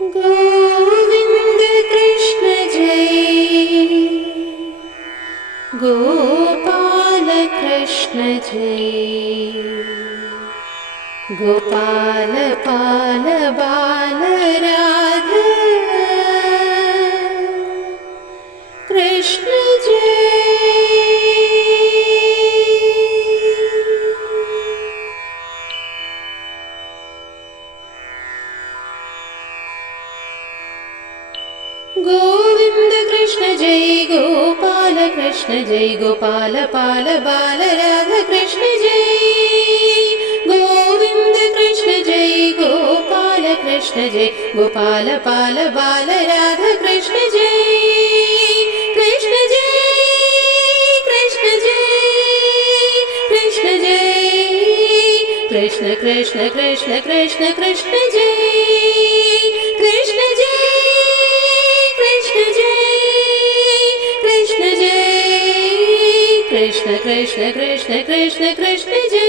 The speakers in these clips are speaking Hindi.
गोविंद कृष्ण जय, गोपाल कृष्ण जय, गोपाल पाल बाल राधा कृष्ण जय। गोविंद कृष्ण जय, गोपाल कृष्ण जय, गोपाल पाल बाल राधा कृष्ण जय। गोविंद कृष्ण जय, गोपाल कृष्ण जय, गोपाल पाल बाल राधा कृष्ण जय। कृष्ण जय, कृष्ण जय, कृष्ण जय, कृष्ण कृष्ण कृष्ण कृष्ण कृष्ण जय, कृष्ण जय, कृष्ण जय, कृष्ण जय, कृष्ण कृष्ण कृष्ण कृष्ण कृष्ण जय।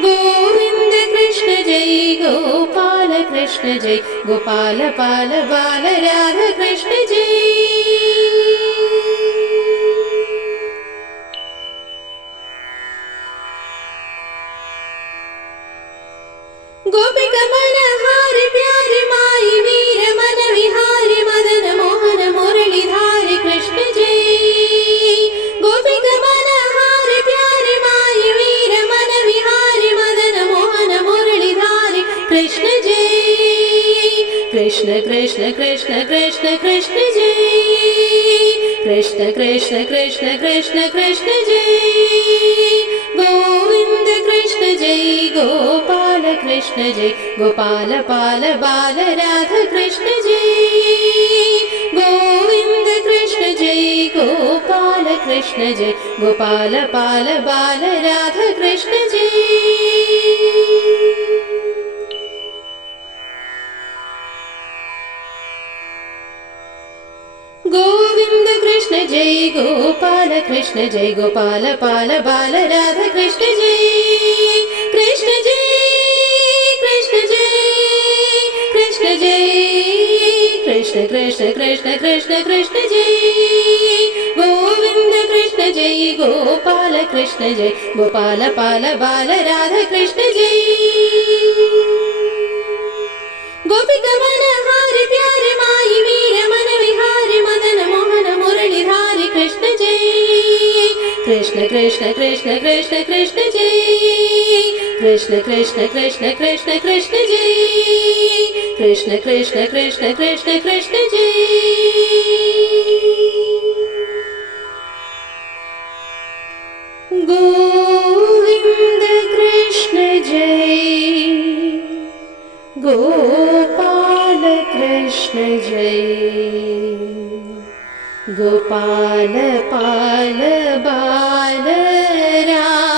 गोविंद कृष्ण जय, गोपाल कृष्ण जय, गोपाल पाल बाल राधा कृष्ण जय। गोपिका मनहारि प्यारे माई वीर मन विहारी मदन मोहन मुरलीधारी कृष्ण जय। गोपिका मनहारि प्यारे माई वीर मन विहारी मदन मोहन मुरलीधारी कृष्ण जय। कृष्ण कृष्ण कृष्ण कृष्ण कृष्ण जय, कृष्ण कृष्ण कृष्ण कृष्ण कृष्ण जय। गोविंद कृष्ण जय, गोपाल कृष्ण जय, गोपाल पाल बाल राधा कृष्ण जय। गोविंद कृष्ण जय, गोपाल कृष्ण जय, गोपाल पाल बाल राधा कृष्ण जय। गोविंद कृष्ण जय, गोपाल कृष्ण जय, गोपाल पाल बाल राधा कृष्ण जय। कृष्ण जय, कृष्ण जय, कृष्ण जय, कृष्ण कृष्ण कृष्ण कृष्ण कृष्ण जय। गोविंद कृष्ण जय, गोपाल कृष्ण जय, गोपाल पाल बाल राधा कृष्ण जय। गोपिका मनहारि प्यारे माई वीर मन विहारी मदन मोहन मुरलीधारी कृष्ण जय। कृष्ण कृष्ण कृष्ण कृष्ण कृष्ण जय, कृष्ण कृष्ण कृष्ण कृष्ण कृष्ण जय, कृष्ण कृष्ण कृष्ण कृष्ण कृष्ण जय। गोविंद कृष्ण जय, गोपाल कृष्ण जय, गोपाल पाल बाल राधा